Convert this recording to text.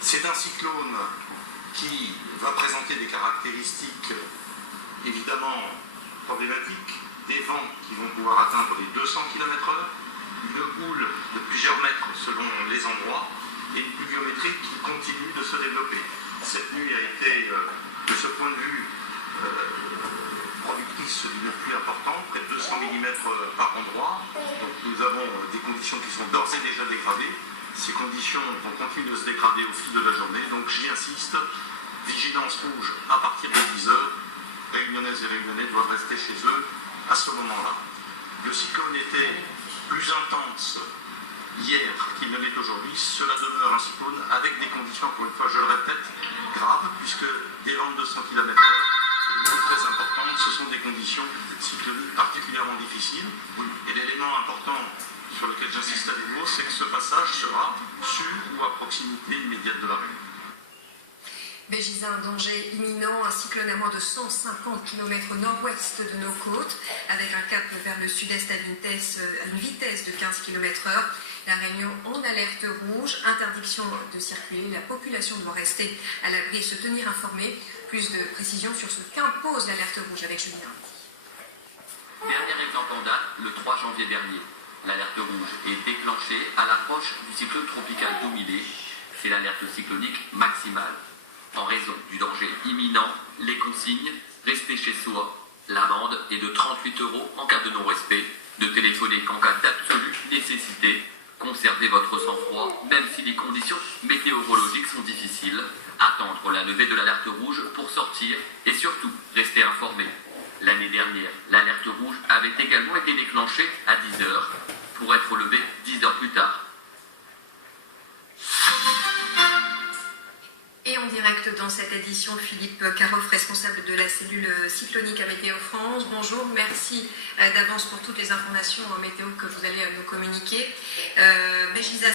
C'est un cyclone qui va présenter des caractéristiques évidemment problématiques, des vents qui vont pouvoir atteindre les 200 km/h, une houle de plusieurs mètres selon les endroits et une pluviométrie qui continue de se développer. Cette nuit a été, de ce point de vue, productrice d'une pluie importante, près de 200 mm par endroit. Donc nous avons des conditions qui sont d'ores et déjà dégradées. Ces conditions vont continuer de se dégrader au fil de la journée. Donc j'y insiste, vigilance rouge à partir de 10 h. Réunionnaises et Réunionnais doivent rester chez eux à ce moment-là. Le cyclone était plus intense hier qu'il ne l'est aujourd'hui. Cela demeure un cyclone avec des conditions, encore une fois, je le répète, graves, puisque des vents de 200 km/h, très importantes, ce sont des conditions cycloniques particulièrement difficiles. Et l'élément important sur lequel j'insiste à nouveau, c'est que ce passage sera sur ou à proximité immédiate de la Réunion. Béjiza, un danger imminent, un cyclone à moins de 150 km au nord-ouest de nos côtes, avec un cap vers le sud-est à une vitesse de 15 km/h. La Réunion en alerte rouge, interdiction de circuler, la population doit rester à l'abri et se tenir informée. Plus de précisions sur ce qu'impose l'alerte rouge avec Julien. Dernier exemple en date, le 3 janvier dernier. L'alerte rouge est déclenchée à l'approche du cyclone tropical Domilé. C'est l'alerte cyclonique maximale. En raison du danger imminent, les consignes, rester chez soi. L'amende est de 38 € en cas de non-respect. Ne téléphonez qu'en cas d'absolue nécessité. Conservez votre sang-froid, même si les conditions météorologiques sont difficiles. Attendre la levée de l'alerte rouge pour sortir et surtout rester informé. L'année dernière, l'alerte rouge avait également été déclenchée à 10 h pour être levée 10 h plus tard. Et en direct dans cette édition, Philippe Caroff, responsable de la cellule cyclonique à Météo France. Bonjour, merci d'avance pour toutes les informations météo que vous allez nous communiquer. Béjiza